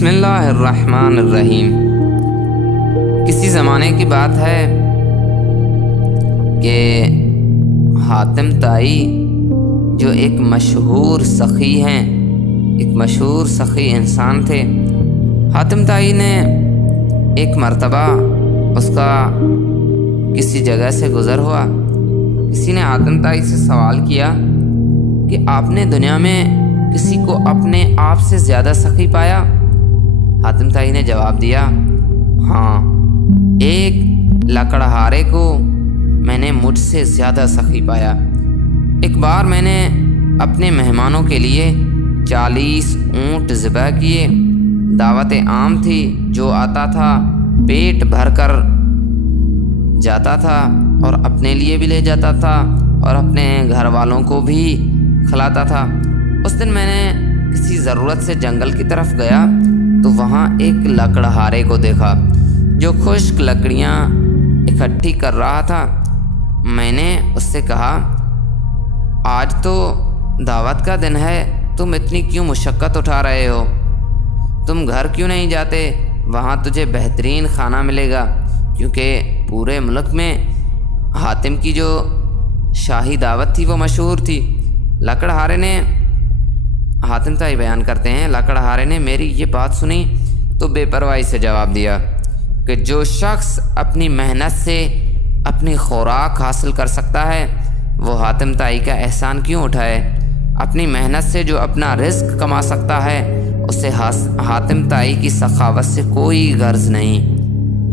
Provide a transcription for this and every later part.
بسم اللہ الرحمن الرحیم۔ کسی زمانے کی بات ہے کہ حاتم طائی جو ایک مشہور سخی ہیں، ایک مشہور سخی انسان تھے، حاتم طائی نے ایک مرتبہ اس کا کسی جگہ سے گزر ہوا۔ کسی نے حاتم طائی سے سوال کیا کہ آپ نے دنیا میں کسی کو اپنے آپ سے زیادہ سخی پایا؟ حاتم طائی نے جواب دیا، ہاں، ایک لکڑہارے کو میں نے مجھ سے زیادہ سخی پایا۔ ایک بار میں نے اپنے مہمانوں کے لیے 40 اونٹ ذبح کیے۔ دعوت عام تھی، جو آتا تھا پیٹ بھر کر جاتا تھا اور اپنے لیے بھی لے جاتا تھا اور اپنے گھر والوں کو بھی کھلاتا تھا۔ اس دن میں نے کسی ضرورت سے جنگل کی طرف گیا تو وہاں ایک لکڑہارے کو دیکھا جو خشک لکڑیاں اکٹھی کر رہا تھا۔ میں نے اس سے کہا، آج تو دعوت کا دن ہے، تم اتنی کیوں مشقت اٹھا رہے ہو؟ تم گھر کیوں نہیں جاتے؟ وہاں تجھے بہترین کھانا ملے گا، کیونکہ پورے ملک میں حاتم کی جو شاہی دعوت تھی وہ مشہور تھی۔ لکڑہارے نے، حاتم طائی بیان کرتے ہیں، لکڑہارے نے میری یہ بات سنی تو بے پرواہی سے جواب دیا کہ جو شخص اپنی محنت سے اپنی خوراک حاصل کر سکتا ہے وہ حاتم طائی کا احسان کیوں اٹھائے؟ اپنی محنت سے جو اپنا رزق کما سکتا ہے اسے حاتم طائی کی سخاوت سے کوئی غرض نہیں۔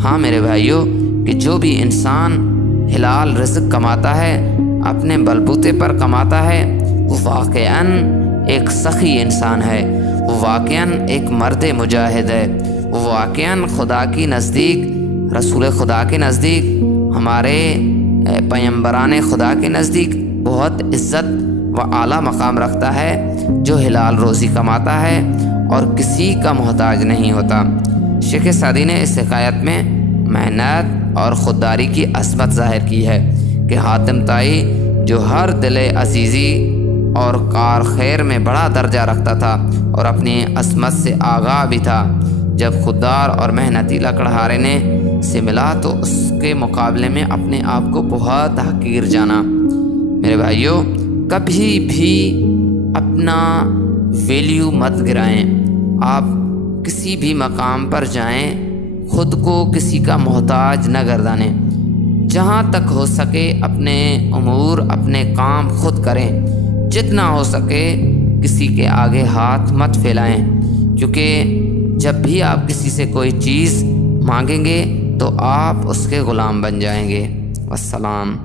ہاں میرے بھائیوں، کہ جو بھی انسان حلال رزق کماتا ہے، اپنے بلبوتے پر کماتا ہے، وہ واقعاً ایک سخی انسان ہے، وہ واقعاً ایک مرد مجاہد ہے، وہ واقعاً خدا کی نزدیک، رسول خدا کے نزدیک، ہمارے پیغمبران خدا کے نزدیک بہت عزت و اعلیٰ مقام رکھتا ہے، جو حلال روزی کماتا ہے اور کسی کا محتاج نہیں ہوتا۔ شیخ سعدی نے اس حکایت میں محنت اور خودداری کی عظمت ظاہر کی ہے کہ حاتم طائی جو ہر دل عزیزی اور کار خیر میں بڑا درجہ رکھتا تھا اور اپنی عظمت سے آگاہ بھی تھا، جب خوددار اور محنتی لکڑہارے نے سے ملا تو اس کے مقابلے میں اپنے آپ کو بہت حقیر جانا۔ میرے بھائیوں، کبھی بھی اپنا ویلیو مت گرائیں۔ آپ کسی بھی مقام پر جائیں، خود کو کسی کا محتاج نہ گردانیں۔ جہاں تک ہو سکے اپنے امور، اپنے کام خود کریں۔ جتنا ہو سکے کسی کے آگے ہاتھ مت پھیلائیں، کیونکہ جب بھی آپ کسی سے کوئی چیز مانگیں گے تو آپ اس کے غلام بن جائیں گے۔ والسلام۔